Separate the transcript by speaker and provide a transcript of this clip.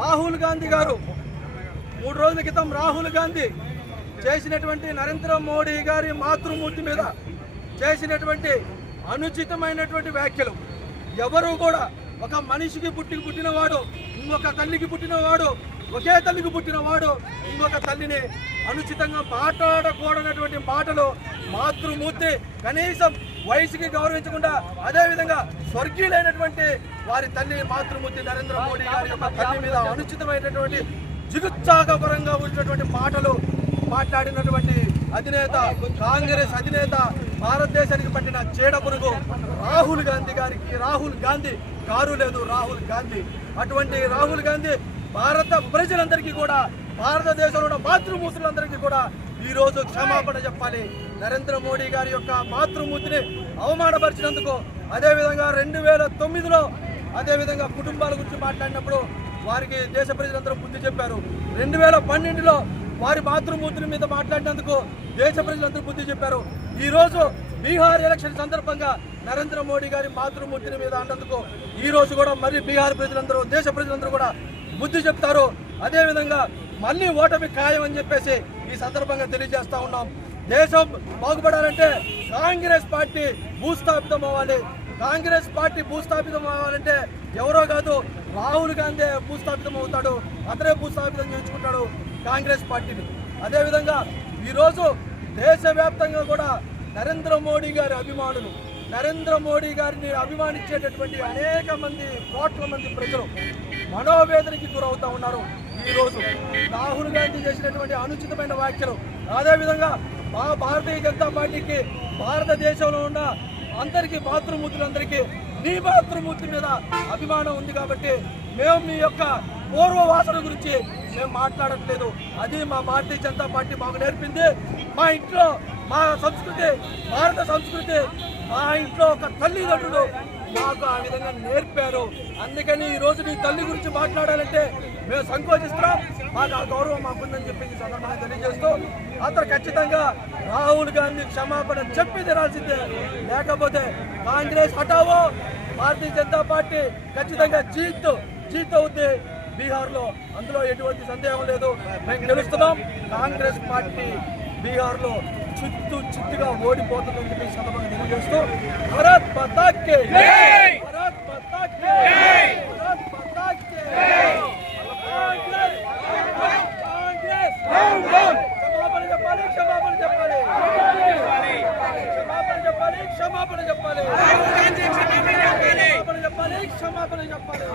Speaker 1: రాహుల్ గాంధీ గారు. మూడు రోజుల క్రితం రాహుల్ గాంధీ చేసినటువంటి నరేంద్ర మోడీ గారి మాతృమూర్తి మీద చేసినటువంటి అనుచితమైనటువంటి వ్యాఖ్యలు. ఎవరు కూడా ఒక మనిషికి పుట్టి పుట్టినవాడు ఇంకొక తల్లికి పుట్టినవాడు ఒకే తల్లికి పుట్టినవాడు ఇంకొక తల్లిని అనుచితంగా మాట్లాడకూడనటువంటి మాటలు మాతృమూర్తి కనీసం వయసుకి గౌరవించకుండా అదేవిధంగా స్వర్గీయులైనటువంటి వారి తల్లి మాతృమూర్తి నరేంద్ర మోడీ గారి యొక్క తల్లి మీద అనుచితమైనటువంటి జిగుత్సాహకరంగా ఉన్నటువంటి మాటలు మాట్లాడినటువంటి అధినేత కాంగ్రెస్ అధినేత భారతదేశానికి పట్టిన చీడ పురుగు రాహుల్ గాంధీ గారికి. రాహుల్ గాంధీ కారు లేదు రాహుల్ గాంధీ. అటువంటి రాహుల్ గాంధీ భారత ప్రజలందరికీ కూడా భారతదేశంలో ఉన్న మాతృమూర్తులందరికీ కూడా ఈ రోజు క్షమాపణ చెప్పాలి. నరేంద్ర మోడీ గారి యొక్క మాతృమూర్తిని అవమానపరిచినందుకు అదేవిధంగా రెండు వేల తొమ్మిదిలో అదేవిధంగా కుటుంబాల గురించి మాట్లాడినప్పుడు వారికి దేశ ప్రజలందరూ బుద్ధి చెప్పారు. రెండు వేల పన్నెండులో వారి మాతృమూర్తుల మీద మాట్లాడినందుకు దేశ ప్రజలందరూ బుద్ధి చెప్పారు. ఈ రోజు బీహార్ ఎలక్షన్ సందర్భంగా నరేంద్ర మోడీ గారి మాతృమూర్తిని మీద అన్నందుకు ఈ రోజు కూడా మరి బీహార్ ప్రజలందరూ దేశ ప్రజలందరూ కూడా బుద్ధి చెప్తారు. అదేవిధంగా మళ్ళీ ఓటమి ఖాయం అని చెప్పేసి ఈ సందర్భంగా తెలియజేస్తా ఉన్నాం. దేశం బాగుపడాలంటే కాంగ్రెస్ పార్టీ భూస్థాపితం అవ్వాలి. కాంగ్రెస్ పార్టీ భూస్థాపితం అవ్వాలంటే ఎవరో కాదు రాహుల్ గాంధీ భూస్థాపితం అవుతాడు. అతనే భూస్థాపితం చేయించుకుంటాడు కాంగ్రెస్ పార్టీని. అదేవిధంగా ఈరోజు దేశవ్యాప్తంగా కూడా నరేంద్ర మోడీ గారి అభిమానులు నరేంద్ర మోడీ గారిని అభిమానించేటటువంటి అనేక మంది కోట్ల మంది ప్రజలు మనోవేదనకి గురవుతా ఉన్నారు. ఈరోజు రాహుల్ గాంధీ చేసినటువంటి అనుచితమైన వ్యాఖ్యలు అదేవిధంగా మా భారతీయ జనతా పార్టీకి భారతదేశంలో ఉన్న అందరికీ మాతృమూర్తులందరికీ నీ మాతృమూర్తి మీద అభిమానం ఉంది కాబట్టి మేము మీ యొక్క పూర్వ వాసన గురించి మేము మాట్లాడట్లేదు. అది మా భారతీయ జనతా పార్టీ మాకు నేర్పింది. మా ఇంట్లో మా సంస్కృతి భారత సంస్కృతి మా ఇంట్లో ఒక తల్లిదండ్రులు మాకు ఆ విధంగా నేర్పారు. అందుకని ఈ రోజు నీ తల్లి గురించి మాట్లాడాలంటే మేము సంకోచిస్తున్నాం. మాకు ఆ గౌరవం మాకుందని చెప్పి ఈ సందర్భంగా తెలియజేస్తూ అతను ఖచ్చితంగా రాహుల్ గాంధీ క్షమాపణ చెప్పి తినాల్సిందే లేకపోతే కాంగ్రెస్ హఠావో భారతీయ జనతా పార్టీ ఖచ్చితంగా జీత్ జీత్ అవుద్ది బీహార్లో. అందులో ఎటువంటి సందేహం లేదు. మేము గెలుస్తున్నాం. కాంగ్రెస్ పార్టీ బీహార్లో చిత్తు చిత్తుగా ఓడిపోతుందని చెప్పి సందర్భంగా తెలియజేస్తూ భరత్ పతాక్కే! భరత్ పతాక్కే! చెప్పాలి క్షమాపణ చెప్పాలి. క్షమాపణ చెప్పాలి. క్షమాపణ చెప్పాలి. క్షమాపణ చెప్పాలి.